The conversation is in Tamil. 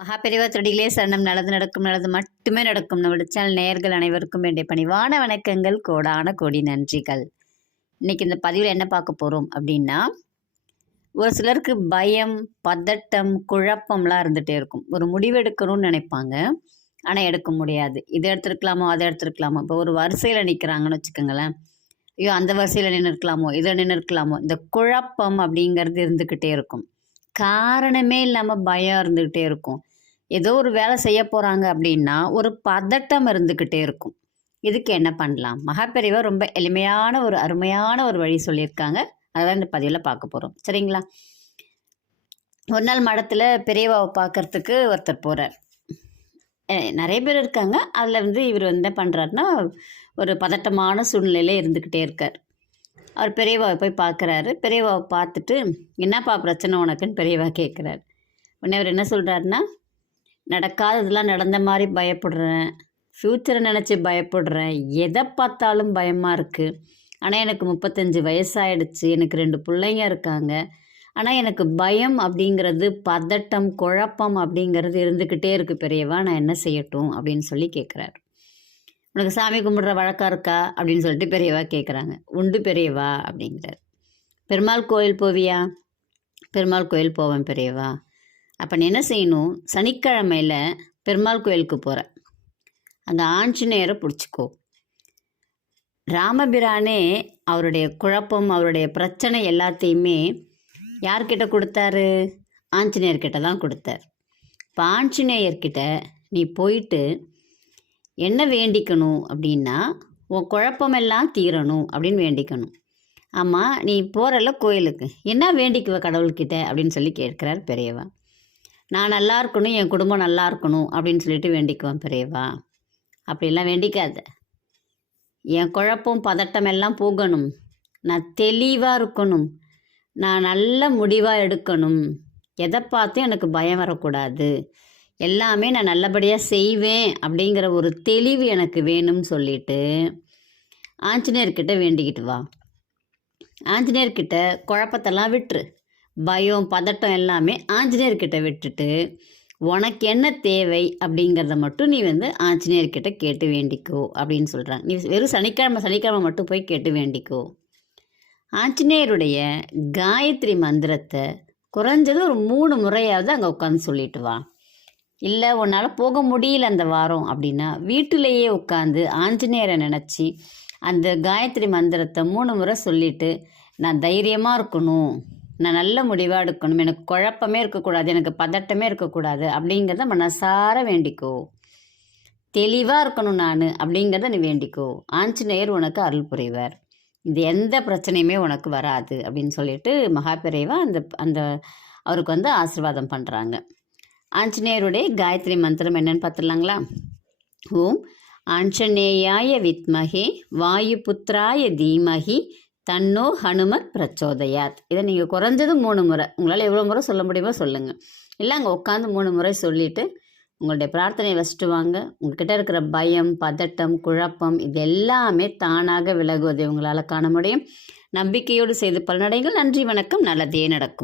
மகாபெரிவா திருடிகளே சரணம். நடந்து நடக்கும் நடந்து மட்டுமே நடக்கும். நம்மளுடைய சேனல் நேர்கள் அனைவருக்கும் வேண்டிய பணிவான வணக்கங்கள். கோடான கோடி நன்றிகள். இன்னைக்கு இந்த பதிவில் என்ன பார்க்க போகிறோம் அப்படின்னா ஒரு சிலருக்கு பயம் பதட்டம் குழப்பம்லாம் இருந்துகிட்டே இருக்கும். ஒரு முடிவு எடுக்கணும்னு நினைப்பாங்க. ஆனால் எடுக்க முடியாது. இதை எடுத்துருக்கலாமோ அதை எடுத்துருக்கலாமோ? இப்போ ஒரு வரிசையில் நிற்கிறாங்கன்னு வச்சுக்கோங்களேன். ஐயோ அந்த வரிசையில் நின்று இருக்கலாமோ இதை நின்று இருக்கலாமோ இந்த குழப்பம் அப்படிங்கிறது இருந்துக்கிட்டே இருக்கும். காரணமே இல்லாமல் பயம் இருந்துக்கிட்டே இருக்கும். ஏதோ ஒரு வேலை செய்ய போகிறாங்க அப்படின்னா ஒரு பதட்டம் இருந்துக்கிட்டே இருக்கும். இதுக்கு என்ன பண்ணலாம்? மகாபெரிவா ரொம்ப எளிமையான ஒரு அருமையான ஒரு வழி சொல்லியிருக்காங்க. அதான் இந்த பதிவில் பார்க்க போகிறோம் சரிங்களா? ஒரு நாள் மடத்தில் பெரியவாவை பார்க்கறதுக்கு ஒருத்தர் போகிறார் நிறைய பேர் இருக்காங்க. அதில் வந்து இவர் வந்து என்ன பண்ணுறாருன்னா ஒரு பதட்டமான சூழ்நிலையில் இருந்துக்கிட்டே இருக்கார். அவர் பெரியவாவை போய் பார்க்குறாரு. பெரியவாவை பார்த்துட்டு என்னப்பா பிரச்சனை உனக்குன்னு பெரியவா கேட்குறாரு உடனே அவர் என்ன சொல்கிறாருன்னா நடக்காததெல்லாம் நடந்த மாதிரி பயப்படுறேன். ஃப்யூச்சரை நினச்சி பயப்படுறேன். எதை பார்த்தாலும் பயமாக இருக்குது ஆனால் எனக்கு முப்பத்தஞ்சு வயசாயிடுச்சு. எனக்கு ரெண்டு பிள்ளைங்க இருக்காங்க. ஆனால் எனக்கு பயம் அப்படிங்கிறது பதட்டம் குழப்பம் அப்படிங்கிறது இருந்துக்கிட்டே இருக்குது பெரியவா நான் என்ன செய்யட்டும்? அப்படின்னு சொல்லி கேட்குறாரு உனக்கு சாமி கும்பிட்ற வழக்கம் இருக்கா? அப்படின்னு சொல்லிட்டு பெரியவா கேட்குறாங்க உண்டு பெரியவா? அப்படிங்கிறார். பெருமாள் கோயில் போவியா? பெருமாள் கோயில் போவேன் பெரியவா. அப்போ நீ என்ன செய்யணும்? சனிக்கிழமையில் பெருமாள் கோயிலுக்கு போகிற அந்த ஆஞ்சநேயரை பிடிச்சிக்கோ. ராமபிரானே அவருடைய குழப்பம் அவருடைய பிரச்சனை எல்லாத்தையுமே யார்கிட்ட கொடுத்தாரு? ஆஞ்சநேயர்கிட்ட தான் கொடுத்தார். இப்போ ஆஞ்சநேயர்கிட்ட நீ போயிட்டு என்ன வேண்டிக்கணும் அப்படின்னா உன் குழப்பமெல்லாம் தீரணும் அப்படின்னு வேண்டிக்கணும். ஆமாம் நீ போகிறல்ல கோயிலுக்கு. என்ன வேண்டிக்குவ கடவுள்கிட்ட அப்படின்னு சொல்லி கேட்குறார் பெரியவா. நான் நல்லா இருக்கணும் என் குடும்பம் நல்லா இருக்கணும் அப்படின்னு சொல்லிட்டு வேண்டிக்குவேன் பெரியவா. அப்படிலாம் வேண்டிக்காத. என் குழப்பம் பதட்டம் எல்லாம் போகணும். நான் தெளிவாக இருக்கணும். நான் நல்ல முடிவாக எடுக்கணும். எதை பார்த்தும் எனக்கு பயம் வரக்கூடாது. எல்லாமே நான் நல்லபடியாக செய்வேன் அப்படிங்கிற ஒரு தெளிவு எனக்கு வேணும்னு சொல்லிட்டு ஆஞ்சநேயர்கிட்ட வேண்டிக்கிட்டு வா. ஆஞ்சநேயர்கிட்ட குழப்பத்தெல்லாம் விட்டுரு. பயம் பதட்டம் எல்லாமே ஆஞ்சநேயர்கிட்ட விட்டுட்டு உனக்கு என்ன தேவை அப்படிங்கிறத மட்டும் நீ வந்து ஆஞ்சநேயர்கிட்ட கேட்டு வேண்டிக்கோ அப்படின்னு சொல்கிறாங்க நீ வெறும் சனிக்கிழமை சனிக்கிழமை மட்டும் போய் கேட்டு வேண்டிக்கோ. ஆஞ்சநேயருடைய காயத்ரி மந்திரத்தை குறைஞ்சது ஒரு மூணு முறையாவது அங்கே உட்காந்து சொல்லிட்டு வா. இல்லை உன்னால் போக முடியல அந்த வாரம் அப்படின்னா வீட்டிலேயே உட்காந்து ஆஞ்சநேயரை நினச்சி அந்த காயத்ரி மந்திரத்தை மூணு முறை சொல்லிவிட்டு நான் தைரியமாக இருக்கணும். நான் நல்ல முடிவாக எடுக்கணும். எனக்கு குழப்பமே இருக்கக்கூடாது. எனக்கு பதட்டமே இருக்கக்கூடாது. அப்படிங்கிறத மனசார வேண்டிக்கோ. தெளிவாக இருக்கணும் நான் அப்படிங்கிறத நீ வேண்டிக்கோ. ஆஞ்சநேயர் உனக்கு அருள் புரிவர். இது எந்த பிரச்சனையுமே உனக்கு வராது அப்படின்னு சொல்லிட்டு மகாபிரைவா அந்த அந்த அவருக்கு வந்து ஆசிர்வாதம் பண்ணுறாங்க ஆஞ்சநேயருடைய காயத்ரி மந்திரம் என்னன்னு பார்த்துடலாங்களா? ஓம் ஆஞ்சநேயாய வித்மகே வாயு புத்திராய தீமகி தன்னோ ஹனுமத் பிரச்சோதயாத். இதை நீங்கள் குறைஞ்சது மூணு முறை. உங்களால் எவ்வளோ முறை சொல்ல முடியுமோ சொல்லுங்கள் இல்லை அங்கே உட்காந்து மூணு முறை சொல்லிவிட்டு உங்களுடைய பிரார்த்தனையை வச்சுட்டு வாங்க. உங்ககிட்ட இருக்கிற பயம் பதட்டம் குழப்பம் இது எல்லாமே தானாக விலகுவதை உங்களால் காண முடியும். நம்பிக்கையோடு செய்து பலனடைங்கள் நன்றி வணக்கம். நல்லதே நடக்கும்.